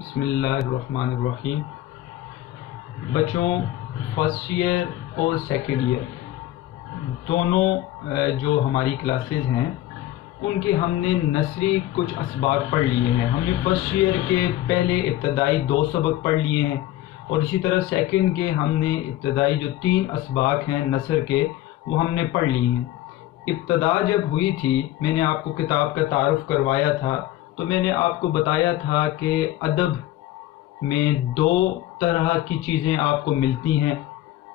بسم اللہ الرحمن الرحیم۔ بچوں، فرسٹ ایئر اور سیکنڈ ایئر دونوں جو ہماری کلاسز ہیں ان کے ہم نے نثری کچھ اسباق پڑھ لیے ہیں۔ ہم نے فرسٹ ایئر کے پہلے ابتدائی 2 سبق پڑھ لیے ہیں اور اسی طرح سیکنڈ کے ہم نے ابتدائی جو 3 اسباق ہیں نثر کے وہ ہم نے پڑھ لیے ہیں۔ ابتدا جب ہوئی تھی میں نے آپ کو کتاب کا تعارف کروایا تھا تو میں نے آپ کو بتایا تھا کہ ادب میں 2 طرح کی چیزیں آپ کو ملتی ہیں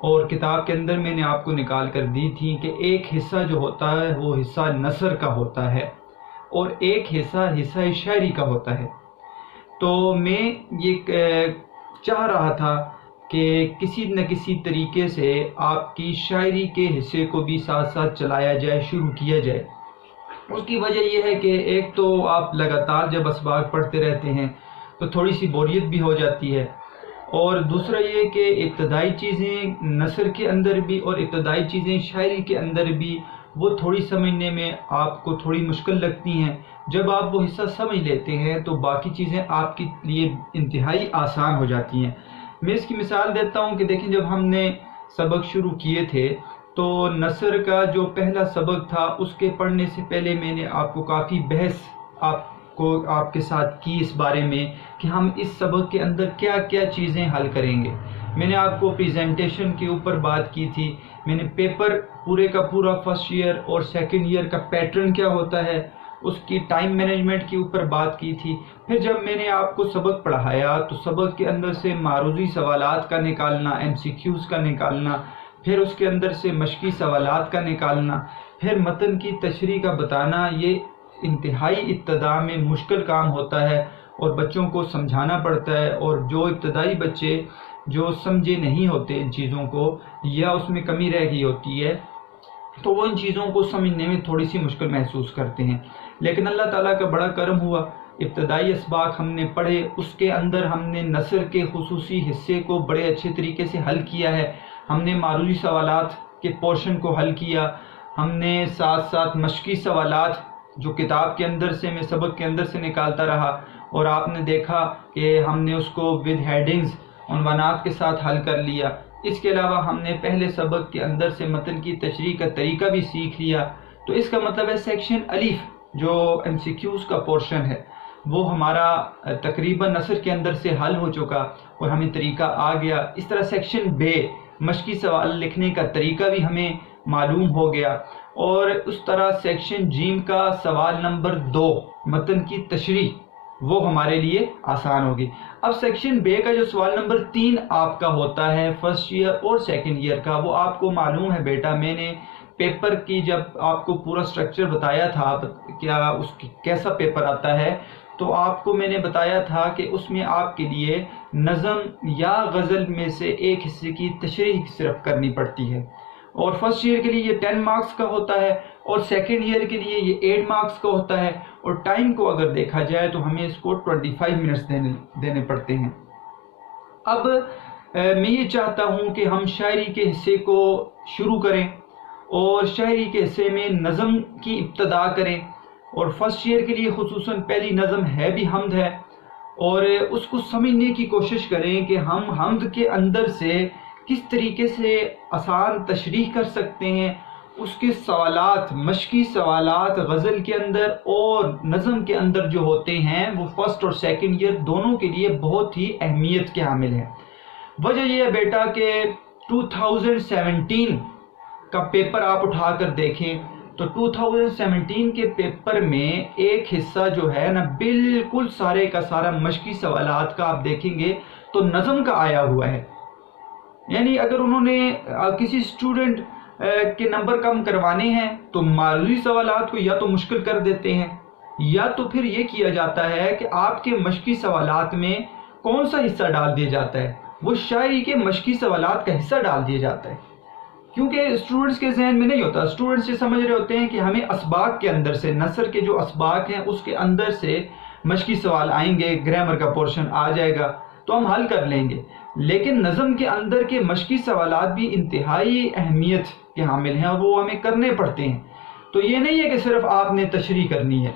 اور کتاب کے اندر میں نے آپ کو نکال کر دی تھی کہ ایک حصہ جو ہوتا ہے وہ حصہ نثر کا ہوتا ہے اور ایک حصہ شاعری کا ہوتا ہے۔ تو میں یہ چاہ رہا تھا کہ کسی نہ کسی طریقے سے آپ کی شاعری کے حصے کو بھی ساتھ ساتھ چلایا جائے، شروع کیا جائے۔ اس کی وجہ یہ ہے کہ ایک تو آپ لگاتار جب اسباق پڑھتے رہتے ہیں تو تھوڑی سی بوریت بھی ہو جاتی ہے، اور دوسرا یہ کہ ابتدائی چیزیں نثر کے اندر بھی اور ابتدائی چیزیں شاعری کے اندر بھی وہ تھوڑی سمجھنے میں آپ کو تھوڑی مشکل لگتی ہیں۔ جب آپ وہ حصہ سمجھ لیتے ہیں تو باقی چیزیں آپ کے لیے انتہائی آسان ہو جاتی ہیں۔ میں اس کی مثال دیتا ہوں کہ دیکھیں، جب ہم نے سبق شروع کیے تھے تو نثر کا جو پہلا سبق تھا اس کے پڑھنے سے پہلے میں نے آپ کو کافی بحث آپ کے ساتھ کی اس بارے میں کہ ہم اس سبق کے اندر کیا کیا چیزیں حل کریں گے۔ میں نے آپ کو پریزنٹیشن کے اوپر بات کی تھی، میں نے پیپر پورے کا پورا فرسٹ ایئر اور سیکنڈ ایئر کا پیٹرن کیا ہوتا ہے اس کی ٹائم مینجمنٹ کے اوپر بات کی تھی۔ پھر جب میں نے آپ کو سبق پڑھایا تو سبق کے اندر سے معروضی سوالات کا نکالنا، MCQs کا نکالنا، پھر اس کے اندر سے مشقی سوالات کا نکالنا، پھر متن کی تشریح کا بتانا، یہ انتہائی ابتدا میں مشکل کام ہوتا ہے اور بچوں کو سمجھانا پڑتا ہے، اور جو ابتدائی بچے جو سمجھے نہیں ہوتے ان چیزوں کو یا اس میں کمی رہ گئی ہوتی ہے تو وہ ان چیزوں کو سمجھنے میں تھوڑی سی مشکل محسوس کرتے ہیں۔ لیکن اللہ تعالیٰ کا بڑا کرم ہوا، ابتدائی اسباق ہم نے پڑھے، اس کے اندر ہم نے نثر کے خصوصی حصے کو بڑے اچھے طریقے سے حل کیا ہے۔ ہم نے معروضی سوالات کے پورشن کو حل کیا، ہم نے ساتھ ساتھ مشقی سوالات جو کتاب کے اندر سے میں سبق کے اندر سے نکالتا رہا اور آپ نے دیکھا کہ ہم نے اس کو ود ہیڈنگز عنوانات کے ساتھ حل کر لیا۔ اس کے علاوہ ہم نے پہلے سبق کے اندر سے متن کی تشریح کا طریقہ بھی سیکھ لیا۔ تو اس کا مطلب ہے سیکشن الف جو MCQs کا پورشن ہے وہ ہمارا تقریباً نثر کے اندر سے حل ہو چکا اور ہمیں طریقہ آ گیا۔ اس طرح سیکشن ب مشقی سوال لکھنے کا طریقہ بھی ہمیں معلوم ہو گیا، اور اس طرح سیکشن جیم کا سوال نمبر 2 متن کی تشریح وہ ہمارے لیے آسان ہوگی۔ اب سیکشن بے کا جو سوال نمبر 3 آپ کا ہوتا ہے فرسٹ ایئر اور سیکنڈ ایئر کا، وہ آپ کو معلوم ہے بیٹا، میں نے پیپر کی جب آپ کو پورا سٹرکچر بتایا تھا کیا اس کی کیسا پیپر آتا ہے، تو آپ کو میں نے بتایا تھا کہ اس میں آپ کے لیے نظم یا غزل میں سے ایک حصے کی تشریح صرف کرنی پڑتی ہے، اور فرسٹ ایئر کے لیے یہ 10 مارکس کا ہوتا ہے اور سیکنڈ ایئر کے لیے یہ 8 مارکس کا ہوتا ہے، اور ٹائم کو اگر دیکھا جائے تو ہمیں اس کو 25 منٹس دینے پڑتے ہیں۔ اب میں یہ چاہتا ہوں کہ ہم شاعری کے حصے کو شروع کریں اور شاعری کے حصے میں نظم کی ابتدا کریں، اور فرسٹ ایئر کے لیے خصوصاً پہلی نظم ہے بھی حمد ہے، اور اس کو سمجھنے کی کوشش کریں کہ ہم حمد کے اندر سے کس طریقے سے آسان تشریح کر سکتے ہیں۔ اس کے سوالات، مشقی سوالات غزل کے اندر اور نظم کے اندر جو ہوتے ہیں وہ فرسٹ اور سیکنڈ ایئر دونوں کے لیے بہت ہی اہمیت کے حامل ہیں۔ وجہ یہ ہے بیٹا کہ 2017 کا پیپر آپ اٹھا کر دیکھیں تو 2017 کے پیپر میں ایک حصہ جو ہے نا بالکل سارے کا سارا مشقی سوالات کا آپ دیکھیں گے تو نظم کا آیا ہوا ہے۔ یعنی اگر انہوں نے کسی اسٹوڈنٹ کے نمبر کم کروانے ہیں تو معروضی سوالات کو یا تو مشکل کر دیتے ہیں یا تو پھر یہ کیا جاتا ہے کہ آپ کے مشقی سوالات میں کون سا حصہ ڈال دیا جاتا ہے، وہ شاعری کے مشقی سوالات کا حصہ ڈال دیا جاتا ہے، کیونکہ اسٹوڈنٹس کے ذہن میں نہیں ہوتا۔ اسٹوڈنٹس یہ سمجھ رہے ہوتے ہیں کہ ہمیں اسباق کے اندر سے، نثر کے جو اسباق ہیں اس کے اندر سے مشقی سوال آئیں گے، گرامر کا پورشن آ جائے گا تو ہم حل کر لیں گے، لیکن نظم کے اندر کے مشقی سوالات بھی انتہائی اہمیت کے حامل ہیں اور وہ ہمیں کرنے پڑتے ہیں۔ تو یہ نہیں ہے کہ صرف آپ نے تشریح کرنی ہے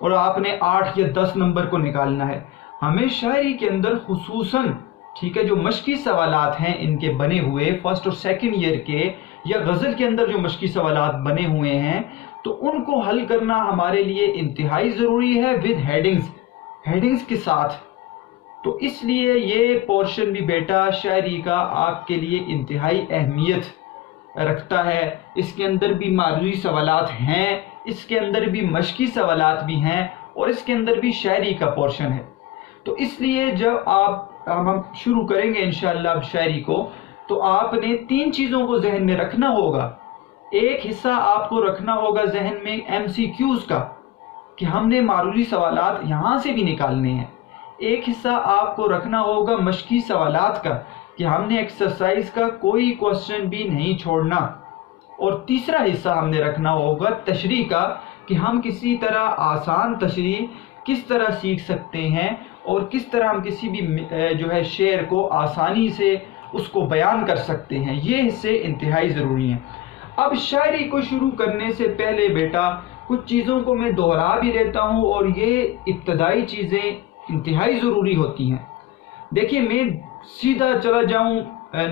اور آپ نے 8 یا 10 نمبر کو نکالنا ہے، ہمیں شاعری کے اندر خصوصاً ٹھیک ہے جو مشقی سوالات ہیں ان کے بنے ہوئے فرسٹ اور سیکنڈ ایئر کے، یا غزل کے اندر جو مشقی سوالات بنے ہوئے ہیں، تو ان کو حل کرنا ہمارے لیے انتہائی ضروری ہے ود ہیڈنگز کے ساتھ۔ تو اس لیے یہ پورشن بھی بیٹا شاعری کا آپ کے لیے انتہائی اہمیت رکھتا ہے۔ اس کے اندر بھی معروضی سوالات ہیں، اس کے اندر بھی مشقی سوالات بھی ہیں، اور اس کے اندر بھی شاعری کا پورشن ہے۔ تو اس لیے جب ہم شروع کریں گے انشاءاللہ اب شاعری کو، تو آپ نے 3 چیزوں کو ذہن میں رکھنا ہوگا۔ ایک حصہ آپ کو رکھنا ہوگا ذہن میں MCQs کا، کہ ہم نے معروضی سوالات یہاں سے بھی نکالنے ہیں۔ ایک حصہ آپ کو رکھنا ہوگا مشقی سوالات کا، کہ ہم نے ایکسرسائز کا کوئی کوسچن بھی نہیں چھوڑنا۔ اور تیسرا حصہ ہم نے رکھنا ہوگا تشریح کا، کہ ہم کسی طرح آسان تشریح کس طرح سیکھ سکتے ہیں، اور کس طرح ہم کسی بھی جو ہے شعر کو آسانی سے اس کو بیان کر سکتے ہیں۔ یہ حصے انتہائی ضروری ہیں۔ اب شاعری کو شروع کرنے سے پہلے بیٹا کچھ چیزوں کو میں دہرا بھی دیتا ہوں، اور یہ ابتدائی چیزیں انتہائی ضروری ہوتی ہیں۔ دیکھیں میں سیدھا چلا جاؤں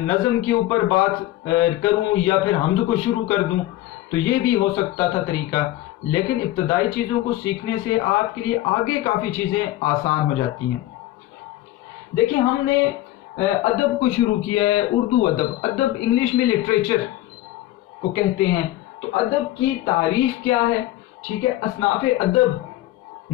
نظم کے اوپر بات کروں، یا پھر حمد کو شروع کر دوں، تو یہ بھی ہو سکتا تھا طریقہ، لیکن ابتدائی چیزوں کو سیکھنے سے آپ کے لیے آگے کافی چیزیں آسان ہو جاتی ہیں۔ دیکھیں ہم نے ادب کو شروع کیا ہے، اردو ادب انگلش میں لٹریچر کو کہتے ہیں۔ تو ادب کی تعریف کیا ہے؟ ٹھیک ہے، اصناف ادب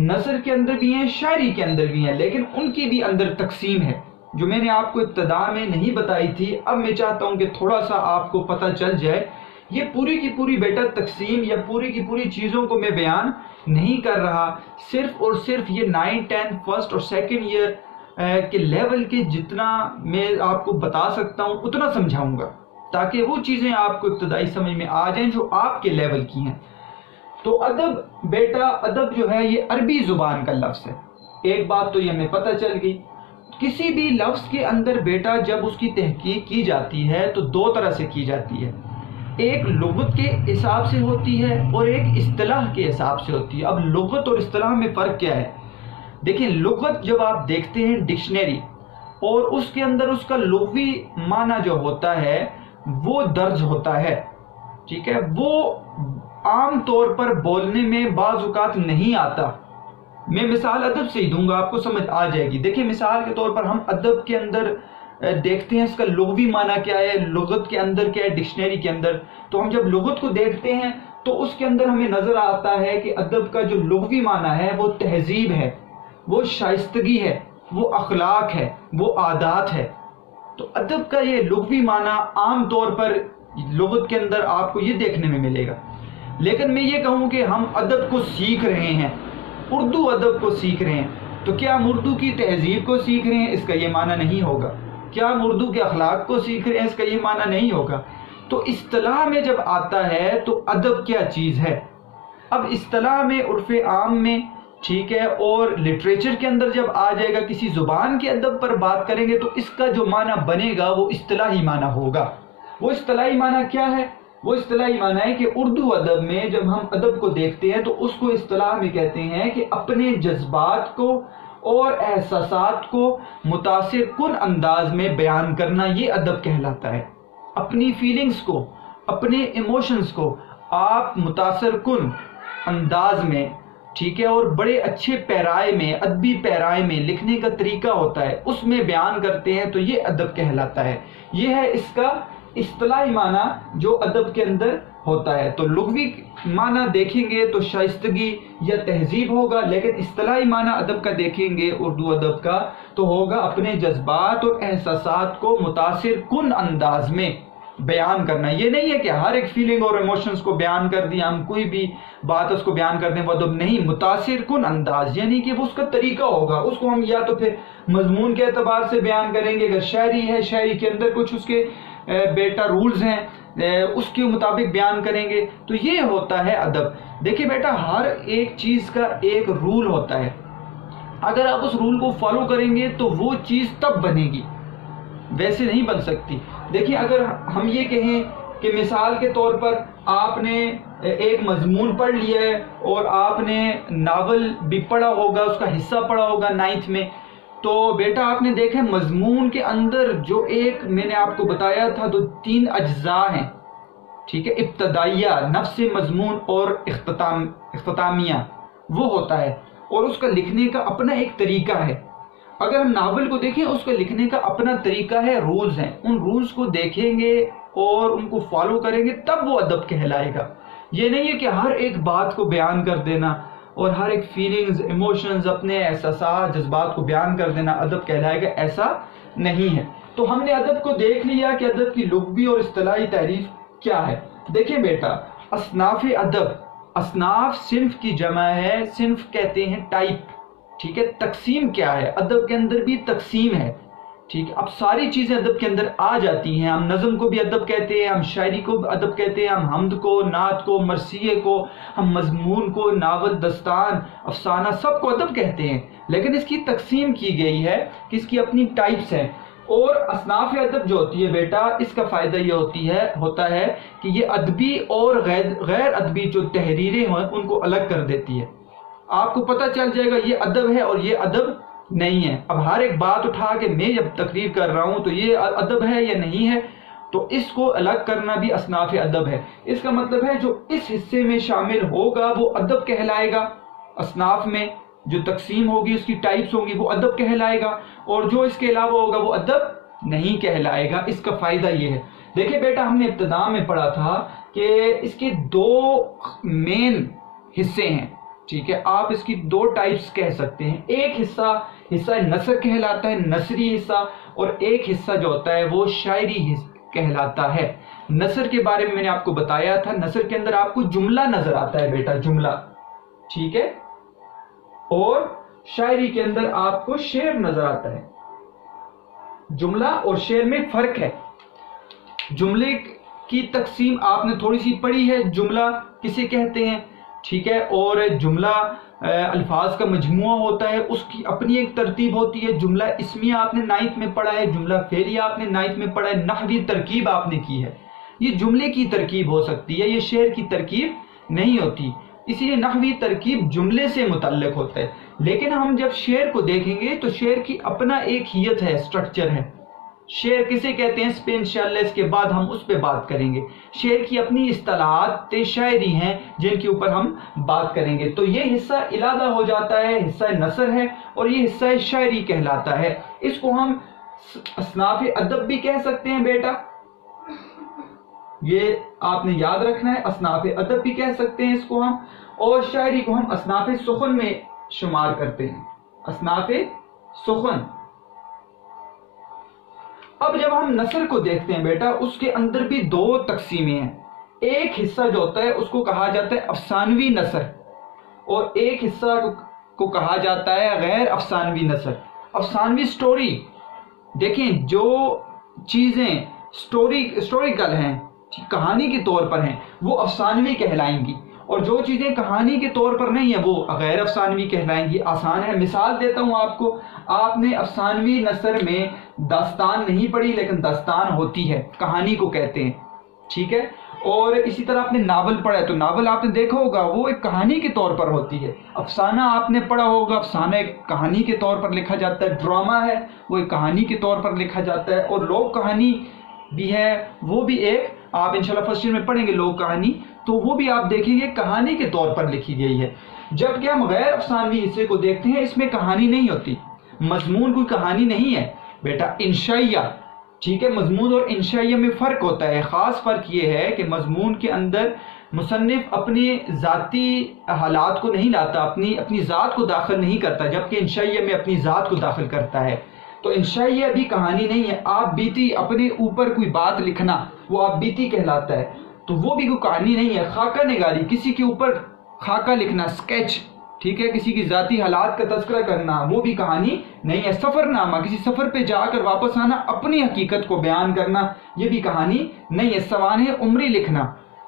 نثر کے اندر بھی ہیں، شاعری کے اندر بھی ہیں، لیکن ان کی بھی اندر تقسیم ہے جو میں نے آپ کو ابتدا میں نہیں بتائی تھی۔ اب میں چاہتا ہوں کہ تھوڑا سا آپ کو پتہ چل جائے۔ یہ پوری کی پوری بیٹا تقسیم یا پوری کی پوری چیزوں کو میں بیان نہیں کر رہا، صرف اور صرف یہ 9, 10 فرسٹ اور سیکنڈ ایئر کے لیول کے جتنا میں آپ کو بتا سکتا ہوں اتنا سمجھاؤں گا، تاکہ وہ چیزیں آپ کو ابتدائی سمجھ میں آ جائیں جو آپ کے لیول کی ہیں۔ تو ادب بیٹا، ادب جو ہے یہ عربی زبان کا لفظ ہے۔ ایک بات تو یہ ہمیں پتہ چل گئی۔ کسی بھی لفظ کے اندر بیٹا جب اس کی تحقیق کی جاتی ہے تو 2 طرح سے کی جاتی ہے، ایک لغت کے حساب سے ہوتی ہے اور ایک اصطلاح کے حساب سے ہوتی ہے۔ اب لغت اور اصطلاح میں فرق کیا ہے؟ دیکھیں لغت جب آپ دیکھتے ہیں ڈکشنری، اور اس کے اندر اس کا لغوی معنی جو ہوتا ہے وہ درج ہوتا ہے، ٹھیک ہے، وہ عام طور پر بولنے میں بعض اوقات نہیں آتا۔ میں مثال ادب سے ہی دوں گا، آپ کو سمجھ آ جائے گی۔ دیکھیں مثال کے طور پر ہم ادب کے اندر دیکھتے ہیں اس کا لغوی معنی کیا ہے، لغت کے اندر کیا ہے، ڈکشنری کے اندر۔ تو ہم جب لغت کو دیکھتے ہیں تو اس کے اندر ہمیں نظر آتا ہے کہ ادب کا جو لغوی معنی ہے وہ تہذیب ہے، وہ شائستگی ہے، وہ اخلاق ہے، وہ عادات ہے۔ تو ادب کا یہ لغوی معنی عام طور پر لغت کے اندر آپ کو یہ دیکھنے میں ملے گا۔ لیکن میں یہ کہوں کہ ہم ادب کو سیکھ رہے ہیں، اردو ادب کو سیکھ رہے ہیں، تو کیا ہم اردو کی تہذیب کو سیکھ رہے ہیں؟ اس کا یہ معنی نہیں ہوگا۔ کیا ہم اردو کے اخلاق کو سیکھ رہے ہیں؟ اس کا یہ معنی نہیں ہوگا۔ تو اصطلاح میں جب آتا ہے تو ادب کیا چیز ہے؟ اب اصطلاح میں، عرف عام میں، ٹھیک ہے، اور لٹریچر کے اندر جب آ جائے گا، کسی زبان کے ادب پر بات کریں گے تو اس کا جو معنی بنے گا وہ اصطلاحی معنی ہوگا۔ وہ اصطلاحی معنی کیا ہے؟ وہ اصطلاحی معنی ہے کہ اردو ادب میں جب ہم ادب کو دیکھتے ہیں تو اس کو اصطلاح میں کہتے ہیں کہ اپنے جذبات کو اور احساسات کو متاثر کن انداز میں بیان کرنا، یہ ادب کہلاتا ہے۔ اپنی فیلنگز کو، اپنے ایموشنز کو آپ متاثر کن انداز میں، ٹھیک ہے، اور بڑے اچھے پیرائے میں، ادبی پیرائے میں لکھنے کا طریقہ ہوتا ہے، اس میں بیان کرتے ہیں، تو یہ ادب کہلاتا ہے۔ یہ ہے اس کا اصطلاحی معنی جو ادب کے اندر ہوتا ہے۔ تو لغوی معنی دیکھیں گے تو شائستگی یا تہذیب ہوگا، لیکن اصطلاحی معنی ادب کا دیکھیں گے اردو ادب کا تو ہوگا اپنے جذبات اور احساسات کو متاثر کن انداز میں بیان کرنا۔ یہ نہیں ہے کہ ہر ایک فیلنگ اور ایموشنز کو بیان کر دیا، ہم کوئی بھی بات اس کو بیان کر دیں وہ ادب نہیں، متاثر کن انداز یعنی کہ وہ اس کا طریقہ ہوگا، اس کو ہم یا تو پھر مضمون کے اعتبار سے بیان کریں گے، اگر شاعری ہے شاعری کے اندر کچھ اس کے بیٹا رولز ہیں اس کے مطابق بیان کریں گے، تو یہ ہوتا ہے ادب۔ دیکھیں بیٹا ہر ایک چیز کا ایک رول ہوتا ہے، اگر آپ اس رول کو فالو کریں گے تو وہ چیز تب بنے گی، ویسے نہیں بن سکتی۔ دیکھیں اگر ہم یہ کہیں کہ مثال کے طور پر آپ نے ایک مضمون پڑھ لیا ہے اور آپ نے ناول بھی پڑھا ہوگا، اس کا حصہ پڑھا ہوگا 9th میں، تو بیٹا آپ نے دیکھا مضمون کے اندر جو ایک میں نے آپ کو بتایا تھا تو 3 اجزاء ہیں، ٹھیک ہے، ابتدائیہ، نفس مضمون اور اختتامیہ، وہ ہوتا ہے، اور اس کا لکھنے کا اپنا ایک طریقہ ہے۔ اگر ہم ناول کو دیکھیں اس کا لکھنے کا اپنا طریقہ ہے، رولز ہیں، ان رولز کو دیکھیں گے اور ان کو فالو کریں گے تب وہ ادب کہلائے گا۔ یہ نہیں ہے کہ ہر ایک بات کو بیان کر دینا اور ہر ایک فیلنگز، ایموشنز، اپنے احساسات، جذبات کو بیان کر دینا ادب کہلائے گا، ایسا نہیں ہے۔ تو ہم نے ادب کو دیکھ لیا کہ ادب کی لغوی اور اصطلاحی تعریف کیا ہے۔ دیکھیں بیٹا، اصناف ادب، اصناف صنف کی جمع ہے، صنف کہتے ہیں ٹائپ، ٹھیک ہے۔ تقسیم کیا ہے؟ ادب کے اندر بھی تقسیم ہے، ٹھیک ہے۔ اب ساری چیزیں ادب کے اندر آ جاتی ہیں، ہم نظم کو بھی ادب کہتے ہیں، ہم شاعری کو ادب کہتے ہیں، ہم حمد کو، نعت کو، مرثیے کو، ہم مضمون کو، ناول، دستان، افسانہ، سب کو ادب کہتے ہیں، لیکن اس کی تقسیم کی گئی ہے کہ اس کی اپنی ٹائپس ہیں۔ اور اصناف ادب جو ہوتی ہے بیٹا، اس کا فائدہ یہ ہوتا ہے کہ یہ ادبی اور غیر ادبی جو تحریریں ہیں ان کو الگ کر دیتی ہے۔ آپ کو پتہ چل جائے گا یہ ادب ہے اور یہ ادب نہیں ہے۔ اب ہر ایک بات اٹھا کے میں جب تقریر کر رہا ہوں تو یہ ادب ہے یا نہیں ہے، تو اس کو الگ کرنا بھی اصناف ادب ہے۔ اس کا مطلب ہے جو اس حصے میں شامل ہوگا وہ ادب کہلائے گا، اصناف میں جو تقسیم ہوگی اس کی ٹائپس ہوں گی وہ ادب کہلائے گا، اور جو اس کے علاوہ ہوگا وہ ادب نہیں کہلائے گا۔ اس کا فائدہ یہ ہے۔ دیکھیں بیٹا، ہم نے ابتدا میں پڑھا تھا کہ اس کے 2 مین حصے ہیں، ٹھیک ہے۔ آپ اس کی 2 ٹائپس کہہ سکتے ہیں۔ ایک حصہ نثر کہلاتا ہے، نثری حصہ، اور ایک حصہ جو ہوتا ہے وہ شاعری کہلاتا ہے۔ نثر کے بارے میں نے آپ کو بتایا تھا، نثر کے اندر آپ کو جملہ نظر آتا ہے بیٹا، جملہ، ٹھیک ہے، اور شاعری کے اندر آپ کو شعر نظر آتا ہے۔ جملہ اور شعر میں فرق ہے۔ جملے کی تقسیم آپ نے تھوڑی سی پڑھی ہے، جملہ کسے کہتے ہیں، ٹھیک ہے، اور جملہ الفاظ کا مجموعہ ہوتا ہے، اس کی اپنی ایک ترتیب ہوتی ہے۔ جملہ اسمیہ آپ نے 9th میں پڑھا ہے، جملہ فعلیہ آپ نے 9th میں پڑھا ہے، نحوی ترکیب آپ نے کی ہے۔ یہ جملے کی ترکیب ہو سکتی ہے، یہ شعر کی ترکیب نہیں ہوتی، اسی لیے نحوی ترکیب جملے سے متعلق ہوتا ہے۔ لیکن ہم جب شعر کو دیکھیں گے تو شعر کی اپنا ایک ہیت ہے، سٹرکچر ہے۔ شعر کسے کہتے ہیں، اس پہ انشاءاللہ اس کے بعد ہم اس پہ بات کریں گے۔ شعر کی اپنی اصطلاحات شاعری ہیں جن کے اوپر ہم بات کریں گے۔ تو یہ حصہ علیحدہ ہو جاتا ہے، حصہ نثر ہے، اور یہ حصہ شاعری کہلاتا ہے۔ اس کو ہم اصناف ادب بھی کہہ سکتے ہیں بیٹا، یہ آپ نے یاد رکھنا ہے، اصناف ادب بھی کہہ سکتے ہیں اس کو ہم، اور شاعری کو ہم اصناف سخن میں شمار کرتے ہیں، اصناف سخن۔ اب جب ہم نثر کو دیکھتے ہیں بیٹا، اس کے اندر بھی 2 تقسیمیں ہیں۔ ایک حصہ جو ہوتا ہے اس کو کہا جاتا ہے افسانوی نثر، اور ایک حصہ کو کہا جاتا ہے غیر افسانوی نثر۔ افسانوی سٹوری، دیکھیں جو چیزیں سٹوریکل ہیں، کہانی کے طور پر ہیں، وہ افسانوی کہلائیں گی، اور جو چیزیں کہانی کے طور پر نہیں ہیں وہ غیر افسانوی کہلائیں گی۔ آسان ہے، مثال دیتا ہوں آپ کو۔ آپ نے افسانوی نثر میں داستان نہیں پڑھی، لیکن داستان ہوتی ہے، کہانی کو کہتے ہیں، ٹھیک ہے۔ اور اسی طرح آپ نے ناول پڑھا ہے تو ناول آپ نے دیکھا ہوگا وہ ایک کہانی کے طور پر ہوتی ہے۔ افسانہ آپ نے پڑھا ہوگا، افسانہ ایک کہانی کے طور پر لکھا جاتا ہے۔ ڈرامہ ہے وہ ایک کہانی کے طور پر لکھا جاتا ہے، اور لوک کہانی بھی ہے، وہ بھی ایک، آپ انشاءاللہ فرسٹ ایئر میں پڑھیں گے لوک کہانی، تو وہ بھی آپ دیکھیں گے کہانی کے طور پر لکھی گئی ہے۔ جبکہ ہم غیر افسانوی حصے کو دیکھتے ہیں، اس میں کہانی نہیں ہوتی، مضمون کوئی کہانی نہیں ہے بیٹا، انشائیہ، ٹھیک ہے۔ مضمون اور انشائیہ میں فرق ہوتا ہے۔ خاص فرق یہ ہے کہ مضمون کے اندر مصنف اپنے ذاتی حالات کو نہیں لاتا، اپنی ذات کو داخل نہیں کرتا، جبکہ انشائیہ میں اپنی ذات کو داخل کرتا ہے۔ تو انشائیہ بھی کہانی نہیں ہے۔ آپ بیتی، اپنے اوپر کوئی بات لکھنا، وہ آپ بیتی کہلاتا ہے، تو وہ بھی کوئی کہانی نہیں ہے۔ خاکہ نگاری، کسی کے اوپر خاکہ لکھنا، سکیچ، ٹھیک ہے، کسی کی ذاتی حالات کا تذکرہ کرنا، وہ بھی کہانی نہیں ہے۔ سفر نامہ، کسی سفر پہ جا کر واپس آنا، اپنی حقیقت کو بیان کرنا، یہ بھی کہانی نہیں ہے۔ سوانح عمری لکھنا،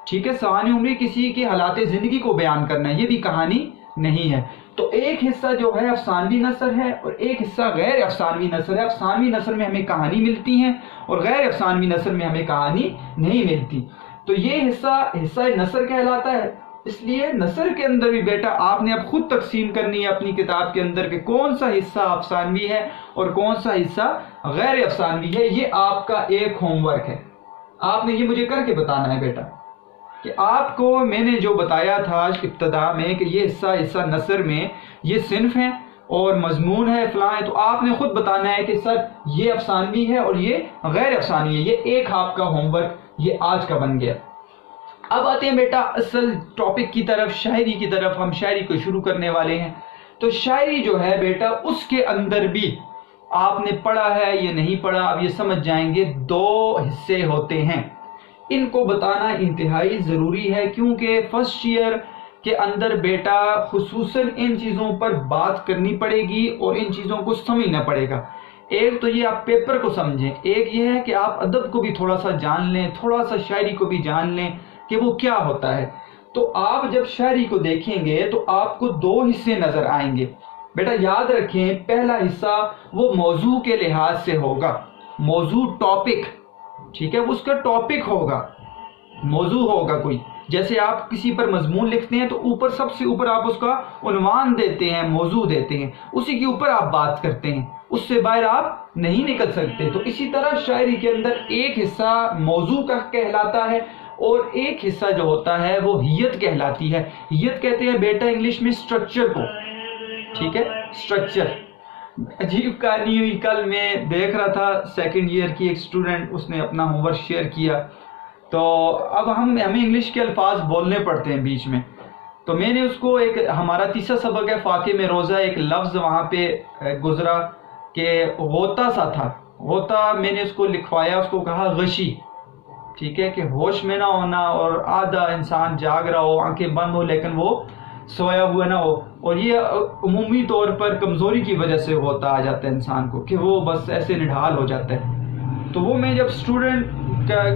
ٹھیک ہے، سوانح عمری کسی کے حالات زندگی کو بیان کرنا، یہ بھی کہانی نہیں ہے۔ تو ایک حصہ جو ہے افسانوی نثر ہے اور ایک حصہ غیر افسانوی نثر ہے۔ افسانوی نثر میں ہمیں کہانی ملتی ہیں اور غیر افسانوی نثر میں ہمیں کہانی نہیں ملتی۔ تو یہ حصہ نثر کہلاتا ہے، اس لیے نثر کے اندر بھی بیٹا آپ نے اب خود تقسیم کرنی ہے اپنی کتاب کے اندر کہ کون سا حصہ افسانوی ہے اور کون سا حصہ غیر افسانوی ہے. یہ آپ کا ایک ہوم ورک ہے. آپ نے یہ مجھے کر کے بتانا ہے بیٹا کہ آپ کو میں نے جو بتایا تھا ابتدا میں کہ یہ حصہ نثر میں یہ صنف ہیں اور مضمون ہے فلاں ہے، تو آپ نے خود بتانا ہے کہ سر یہ افسانوی ہے اور یہ غیر افسانوی ہے. یہ ایک آپ کا ہوم ورک یہ آج کا بن گیا. اب آتے ہیں بیٹا اصل ٹاپک کی طرف، شاعری کی طرف. ہم شاعری کو شروع کرنے والے ہیں. تو شاعری جو ہے بیٹا اس کے اندر بھی آپ نے پڑھا ہے یا نہیں پڑھا اب یہ سمجھ جائیں گے. 2 حصے ہوتے ہیں. ان کو بتانا انتہائی ضروری ہے کیونکہ فرسٹ ایئر کے اندر بیٹا خصوصاً ان چیزوں پر بات کرنی پڑے گی اور ان چیزوں کو سمجھنا پڑے گا. ایک تو یہ آپ پیپر کو سمجھیں، ایک یہ ہے کہ آپ ادب کو بھی تھوڑا سا جان لیں، تھوڑا سا شاعری کو بھی جان لیں کہ وہ کیا ہوتا ہے. تو آپ جب شاعری کو دیکھیں گے تو آپ کو 2 حصے نظر آئیں گے. بیٹا یاد رکھیں پہلا حصہ وہ موضوع کے لحاظ سے ہوگا. موضوع ٹاپک، ٹھیک ہے، اس کا ٹاپک ہوگا، موضوع ہوگا کوئی. جیسے آپ کسی پر مضمون لکھتے ہیں تو اوپر سب سے اوپر آپ اس کا عنوان دیتے ہیں، موضوع دیتے ہیں، اسی کے اوپر آپ بات کرتے ہیں، اس سے باہر آپ نہیں نکل سکتے. تو اسی طرح شاعری کے اندر ایک حصہ موضوع کا کہلاتا ہے اور ایک حصہ جو ہوتا ہے وہ حیت کہلاتی ہے. حیت کہتے ہیں بیٹا انگلش میں اسٹرکچر کو، ٹھیک ہے، اسٹرکچر. عجیب کہانی ہوئی، کل میں دیکھ رہا تھا 2nd ایئر کی ایک اسٹوڈنٹ، اس نے اپنا ہوم ورک شیئر کیا. تو اب ہمیں انگلش کے الفاظ بولنے پڑتے ہیں بیچ میں. تو میں نے اس کو ایک ہمارا تیسرا سبق ہے فاقے میں روزہ، ایک لفظ وہاں پہ گزرا کہ غوطہ سا تھا. غوطہ میں نے اس کو لکھوایا، اس کو کہا غشی، ٹھیک ہے، کہ ہوش میں نہ ہونا اور آدھا انسان جاگ رہا ہو، آنکھیں بند ہو لیکن وہ سویا ہوا نہ ہو. اور یہ عمومی طور پر کمزوری کی وجہ سے ہوتا آ جاتا ہے انسان کو کہ وہ بس ایسے نڈھال ہو جاتا ہے. تو وہ میں جب اسٹوڈنٹ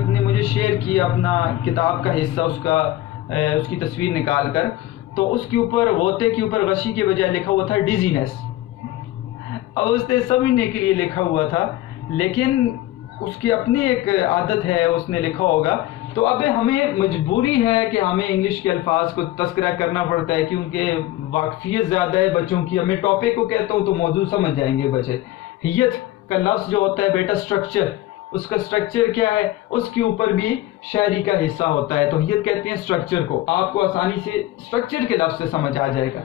نے مجھے شیئر کیا اپنا کتاب کا حصہ، اس کی تصویر نکال کر، تو اس کے اوپر غوطے کے اوپر غشی کے بجائے لکھا ہوا تھا ڈیزینس. اب اس نے سمجھنے کے لیے لکھا ہوا تھا لیکن اس کی اپنی ایک عادت ہے، اس نے لکھا ہوگا. تو اب ہمیں مجبوری ہے کہ ہمیں انگلش کے الفاظ کو تذکرہ کرنا پڑتا ہے کیونکہ واقفیت زیادہ ہے بچوں کی. اب میں ٹاپک کو کہتا ہوں تو موضوع سمجھ جائیں گے بچے. حیت کا لفظ جو ہوتا ہے بیٹا اسٹرکچر، اس کا اسٹرکچر کیا ہے، اس کے اوپر بھی شاعری کا حصہ ہوتا ہے. تو حیت کہتے ہیں اسٹرکچر کو. آپ کو آسانی سے اسٹرکچر کے لفظ سے سمجھ آ جائے گا.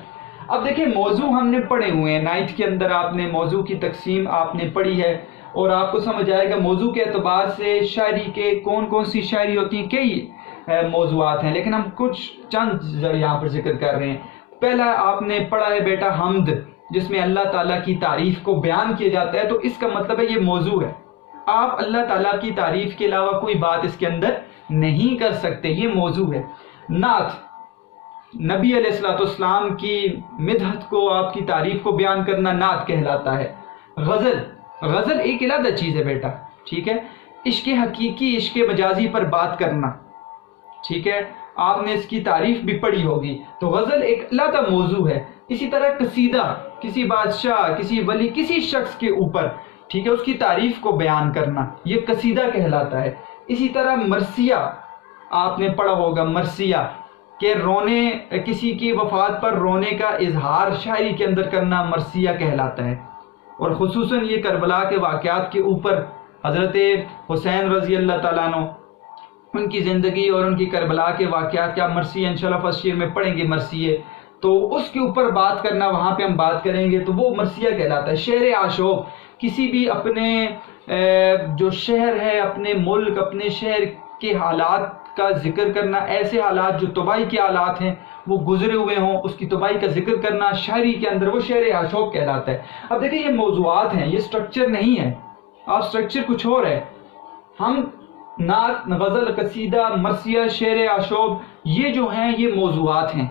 اب دیکھیں موضوع ہم نے پڑھے ہوئے ہیں، 9th کے اندر آپ نے موضوع کی تقسیم آپ نے پڑھی ہے اور آپ کو سمجھ آئے گا موضوع کے اعتبار سے شاعری کے کون سی شاعری ہوتی ہیں. کئی موضوعات ہیں لیکن ہم کچھ چند یہاں پر ذکر کر رہے ہیں. پہلا آپ نے پڑھا ہے بیٹا حمد، جس میں اللہ تعالیٰ کی تعریف کو بیان کیا جاتا ہے. تو اس کا مطلب ہے یہ موضوع ہے. آپ اللہ تعالیٰ کی تعریف کے علاوہ کوئی بات اس کے اندر نہیں کر سکتے، یہ موضوع ہے. نعت، نبی علیہ الصلوۃ والسلام کی مدحت کو، آپ کی تعریف کو بیان کرنا نعت کہلاتا ہے. غزل ایک علیحدہ چیز ہے بیٹا، ٹھیک ہے. عشق حقیقی، عشق مجازی پر بات کرنا، ٹھیک ہے، آپ نے اس کی تعریف بھی پڑھی ہوگی. تو غزل ایک علیحدہ موضوع ہے. اسی طرح قصیدہ، کسی بادشاہ، کسی ولی، کسی شخص کے اوپر، ٹھیک ہے، اس کی تعریف کو بیان کرنا، یہ قصیدہ کہلاتا ہے. اسی طرح مرثیہ آپ نے پڑھا ہوگا، مرثیہ کہ رونے، کسی کی وفات پر رونے کا اظہار شاعری کے اندر کرنا مرثیہ کہلاتا ہے. اور خصوصاً یہ کربلا کے واقعات کے اوپر حضرت حسین رضی اللہ تعالیٰ عنہ، ان کی زندگی اور ان کی کربلا کے واقعات کا مرثیہ انشاءاللہ فرسٹ ایئر میں پڑھیں گے مرثیے. تو اس کے اوپر بات کرنا، وہاں پہ ہم بات کریں گے، تو وہ مرثیہ کہلاتا ہے. شعر عاشوب، کسی بھی اپنے جو شہر ہے، اپنے ملک، اپنے شہر کے حالات کا ذکر کرنا، ایسے حالات جو تباہی کے حالات ہیں وہ گزرے ہوئے ہوں، اس کی تباہی کا ذکر کرنا شاعری کے اندر، وہ شعر عاشوب کہلاتا ہے. اب دیکھیں یہ موضوعات ہیں، یہ سٹرکچر نہیں ہے. آپ سٹرکچر کچھ اور ہے. ہم نعت، غزل، قصیدہ، مرثیہ، شعر عاشوب، یہ جو ہیں یہ موضوعات ہیں.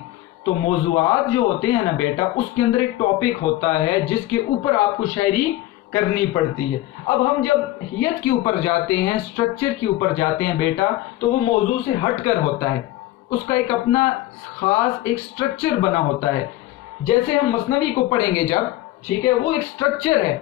تو موضوعات جو ہوتے ہیں نا بیٹا، اس کے اندر ایک ٹاپک ہوتا ہے جس کے اوپر آپ کو شاعری کرنی پڑتی ہے. اب ہم جب حیت کے اوپر جاتے ہیں، سٹرکچر کے اوپر جاتے ہیں بیٹا، تو وہ موضوع سے ہٹ کر ہوتا ہے. اس کا ایک اپنا خاص ایک سٹرکچر بنا ہوتا ہے. جیسے ہم مثنوی کو پڑھیں گے جب، ٹھیک ہے، وہ ایک سٹرکچر ہے.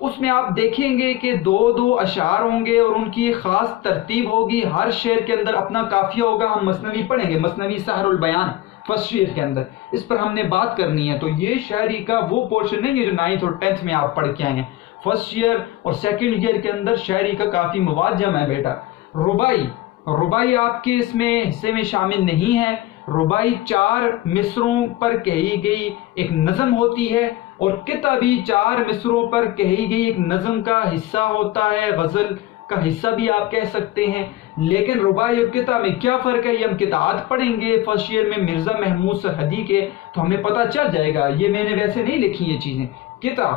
اس میں آپ دیکھیں گے کہ 2 اشعار ہوں گے اور ان کی ایک خاص ترتیب ہوگی. ہر شعر کے اندر اپنا قافیہ ہوگا. ہم مثنوی پڑھیں گے، مثنوی سحر البیان، فرسٹ ایئر کے اندر، اس پر ہم نے بات کرنی ہے. تو یہ شاعری کا وہ پورشن نہیں ہے جو 9th اور 10th میں آپ پڑھ کے آئے ہیں. فرسٹ ایئر اور سیکنڈ ایئر کے اندر شاعری کا کافی مواد جمع ہے بیٹا. ربائی آپ کے اس میں حصے میں شامل نہیں ہے. ربائی 4 مصروں پر کہی گئی ایک نظم ہوتی ہے، اور قطع بھی 4 مصروں پر کہی گئی ایک نظم کا حصہ ہوتا ہے، غزل کا حصہ بھی آپ کہہ سکتے ہیں. لیکن ربائی اور قطع میں کیا فرق ہے، یہ ہم قطعات پڑھیں گے فرسٹ ایئر میں مرزا محمود سرحدی کے، تو ہمیں پتہ چل جائے گا. یہ میں نے ویسے نہیں لکھی یہ چیزیں. قطع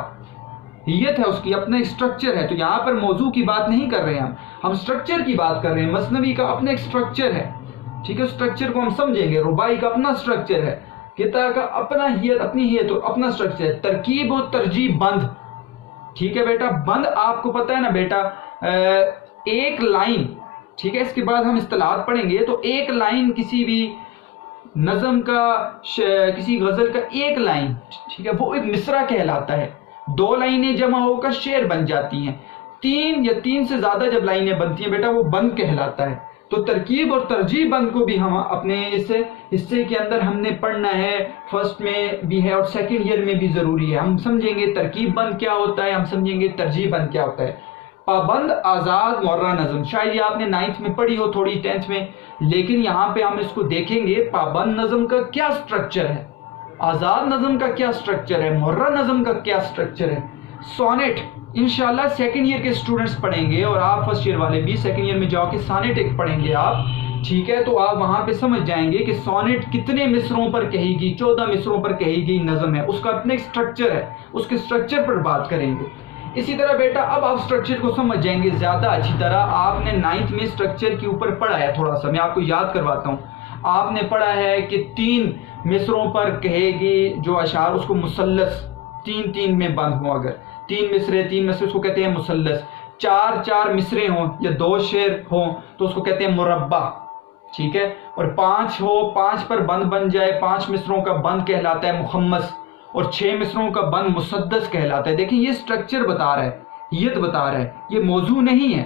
ہیت ہے، اس کی اپنا ایک سٹرکچر ہے. تو یہاں پر موضوع کی بات نہیں کر رہے ہیں ہم سٹرکچر کی بات کر رہے ہیں. مثنوی کا اپنا ایک سٹرکچر ہے، ٹھیک ہے، سٹرکچر کو ہم سمجھیں گے. ربائی کا اپنا سٹرکچر ہے، قطع کا اپنی ہیت اور اپنا سٹرکچر ہے. ترکیب و ترجیب بند، ٹھیک ہے بیٹا. بند آپ کو پتہ ہے نا بیٹا، ایک لائن، ٹھیک ہے، اس کے بعد ہم اصطلاحات پڑھیں گے. تو ایک لائن کسی بھی نظم کا، کسی غزل کا ایک لائن، ٹھیک ہے، وہ ایک مصرع کہلاتا ہے. 2 لائنیں جمع ہو کر شعر بن جاتی ہیں. 3 یا 3 سے زیادہ جب لائنیں بنتی ہیں بیٹا وہ بند کہلاتا ہے. تو ترکیب اور ترجیب بند کو بھی ہم اپنے اس حصے کے اندر ہم نے پڑھنا ہے. فرسٹ میں بھی ہے اور سیکنڈ ایئر میں بھی ضروری ہے. ہم سمجھیں گے ترکیب بند کیا ہوتا ہے، ہم سمجھیں گے ترجیب بند کیا ہوتا ہے. پابند آزاد مرہ نظم، شاید یہ آپ نے 9th میں پڑھی ہو، تھوڑی 10th میں، لیکن یہاں پہ ہم اس کو دیکھیں گے. پابند نظم کا کیا سٹرکچر ہے، آزاد نظم کا کیا سٹرکچر ہے، مرہ نظم کا کیا سٹرکچر ہے. سونیٹ انشاءاللہ سیکنڈ ایئر کے سٹوڈنٹس پڑھیں گے، اور آپ فرسٹ ایئر والے بھی سیکنڈ ایئر میں جاؤ کہ سونیٹ ایک پڑھیں گے آپ، ٹھیک ہے. تو آپ وہاں پہ سمجھ جائیں گے کہ سونیٹ کتنے مصروں پر کہی گئی، 14 مصروں پر کہی گئی نظم ہے. اس کا اپنا ایک سٹرکچر ہے، اس کے سٹرکچر پر بات کریں گے. اسی طرح بیٹا اب آپ سٹرکچر کو سمجھ جائیں گے زیادہ اچھی طرح. آپ نے 9th میں سٹرکچر کے اوپر پڑھا ہے، تھوڑا سا میں آپ کو یاد کرواتا ہوں. آپ نے پڑھا ہے کہ 3 مصروں پر کہے گی جو اشعار، اس کو مثلث 3 میں بند ہوں. اگر 3 مصرے اس کو کہتے ہیں مثلث. 4 مصرے ہوں یا 2 شعر ہوں تو اس کو کہتے ہیں مربع، ٹھیک ہے. اور 5 ہو، 5 پر بند بن جائے، 5 مصروں کا بند کہلاتا ہے مخمس، اور 6 مصروں کا بند مسدس کہلاتا ہے. دیکھیں یہ سٹرکچر بتا رہا ہے، ہیت بتا رہا ہے، یہ موضوع نہیں ہے.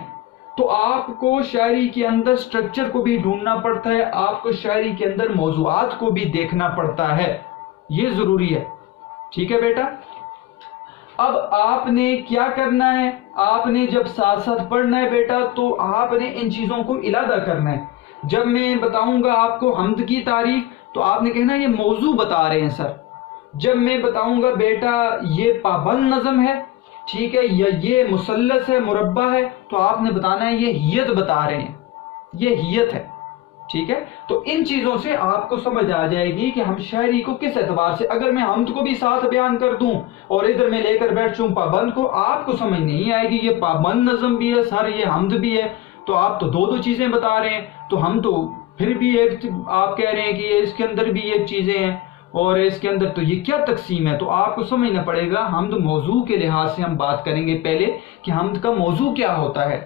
تو آپ کو شاعری کے اندر سٹرکچر کو بھی ڈھونڈنا پڑتا ہے، آپ کو شاعری کے اندر موضوعات کو بھی دیکھنا پڑتا ہے، یہ ضروری ہے. ٹھیک ہے بیٹا. اب آپ نے کیا کرنا ہے، آپ نے جب ساتھ ساتھ پڑھنا ہے بیٹا تو آپ نے ان چیزوں کو علادہ کرنا ہے. جب میں بتاؤں گا آپ کو حمد کی تعریف تو آپ نے کہنا یہ موضوع بتا رہے ہیں سر. جب میں بتاؤں گا بیٹا یہ پابند نظم ہے، ٹھیک ہے، یا یہ مثلث ہے، مربع ہے، تو آپ نے بتانا ہے یہ ہیت بتا رہے ہیں، یہ ہیت ہے. ٹھیک ہے. تو ان چیزوں سے آپ کو سمجھ آ جائے گی کہ ہم شاعری کو کس اعتبار سے، اگر میں حمد کو بھی ساتھ بیان کر دوں اور ادھر میں لے کر بیٹھ چوں پابند کو، آپ کو سمجھ نہیں آئے گی یہ پابند نظم بھی ہے سر، یہ حمد بھی ہے. تو آپ تو دو چیزیں بتا رہے ہیں، تو ہم تو پھر بھی ایک آپ کہہ رہے ہیں کہ اس کے اندر بھی یہ چیزیں ہیں اور اس کے اندر، تو یہ کیا تقسیم ہے. تو آپ کو سمجھنا پڑے گا. حمد موضوع کے لحاظ سے ہم بات کریں گے پہلے کہ حمد کا موضوع کیا ہوتا ہے،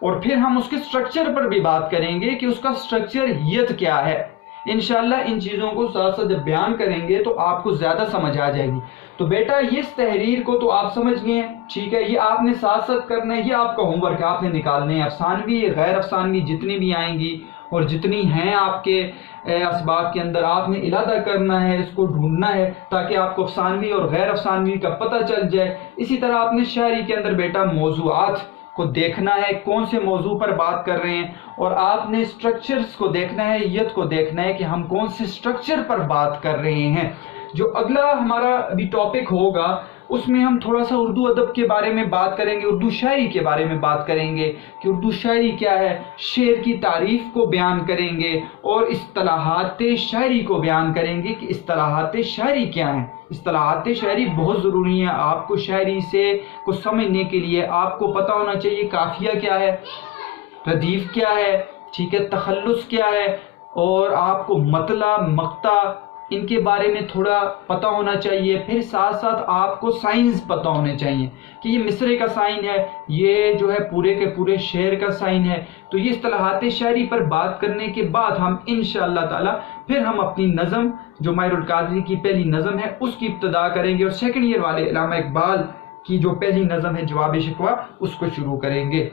اور پھر ہم اس کے سٹرکچر پر بھی بات کریں گے کہ اس کا سٹرکچر ہیت کیا ہے. انشاءاللہ ان چیزوں کو ساتھ ساتھ جب بیان کریں گے تو آپ کو زیادہ سمجھ آ جائے گی. تو بیٹا اس تحریر کو تو آپ سمجھ گئے ہیں، ٹھیک ہے. یہ آپ نے ساتھ ساتھ کرنا ہے، یہ آپ کا ہوم ورک آپ نے نکالنے ہیں. افسانوی غیر افسانوی جتنی بھی آئیں گی اور جتنی ہیں آپ کے اسباق کے اندر، آپ نے علادہ کرنا ہے، اس کو ڈھونڈنا ہے تاکہ آپ کو افسانوی اور غیر افسانوی کا پتہ چل جائے. اسی طرح آپ نے شاعری کے اندر بیٹا موضوعات کو دیکھنا ہے، کون سے موضوع پر بات کر رہے ہیں، اور آپ نے سٹرکچرز کو دیکھنا ہے، ہیت کو دیکھنا ہے کہ ہم کون سے سٹرکچر پر بات کر رہے ہیں. جو اگلا ہمارا ابھی ٹاپک ہوگا اس میں ہم تھوڑا سا اردو ادب کے بارے میں بات کریں گے، اردو شاعری کے بارے میں بات کریں گے کہ اردو شاعری کیا ہے، شعر کی تعریف کو بیان کریں گے اور اصطلاحات شاعری کو بیان کریں گے کہ اصطلاحات شاعری کیا ہیں. اصطلاحات شاعری بہت ضروری ہیں آپ کو شاعری سے کو سمجھنے کے لیے. آپ کو پتہ ہونا چاہیے قافیہ کیا ہے، ردیف کیا ہے، ٹھیک ہے، تخلص کیا ہے، اور آپ کو مطلع، مقطع، ان کے بارے میں تھوڑا پتہ ہونا چاہیے. پھر ساتھ ساتھ آپ کو سائنس پتہ ہونے چاہیے کہ یہ مصرے کا سائن ہے، یہ جو ہے پورے کے پورے شعر کا سائن ہے. تو یہ اصطلاحات شاعری پر بات کرنے کے بعد ہم انشاءاللہ تعالی پھر ہم اپنی نظم جو ماہر القادری کی پہلی نظم ہے اس کی ابتدا کریں گے، اور سیکنڈ ایئر والے علامہ اقبال کی جو پہلی نظم ہے جواب شکوہ اس کو شروع کریں گے.